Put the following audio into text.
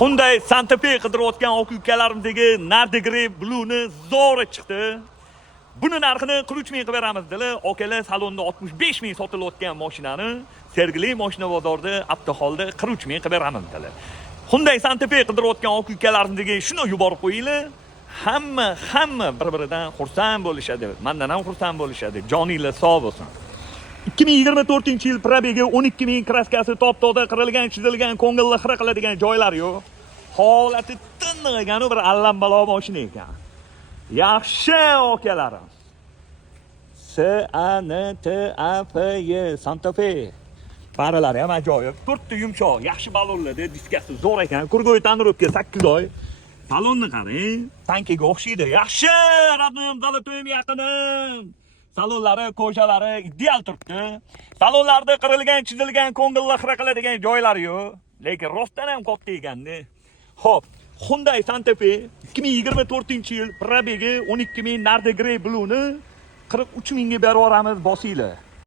Hyundai Santa Fe qidirayotgan o'q ukalarimizdagi Nardigray Blue'ni zo'ri chiqdi. Buni narxini 43 ming qilib beramiz dedilar. Okalar salonda 65 ming sotilayotgan mashinani Sergeli mashina bozorida avtoholda 43 ming qilib beramiz dedilar. Hyundai Santa Fe qidirayotgan o'q ukalarimizga shuni yuborib qo'yinglar. Hamma bir-biridan xursand bo'lishadi. Mendan ham xursand bo'lishadi. Joninglar sog' bo'lsin. 2024-yil probegi 12 ming kraskasi top-toza qirilgan, chizilgan, ko'ngilni xira qiladigan joylari yo'q. Holati tindigani bir allambalo mashina ekan. Yaxshi okalarim. Santa Fe. Faralari ham ajoyib. 4 ta yumshoq, yaxshi balonlarda, diskasi zo'r ekan. Kurgoy tanirobga 8 oy. Salonni qarang, tankiga o'xshaydi. Yaxshi, radnoyim zalotoyim yaqinim. Salonlari, ko'shalari ideal turibdi. Salonlarda qirilgan, chizilgan, ko'ngilni xira qiladigan joylari yo'q. Lekin rostdan ham katta ekanda. Xo'p, Hyundai Santa Fe 2024-yil probegi 12 ming Nardigray Blue'ni 43 mingga berib yuboramiz, bosinglar.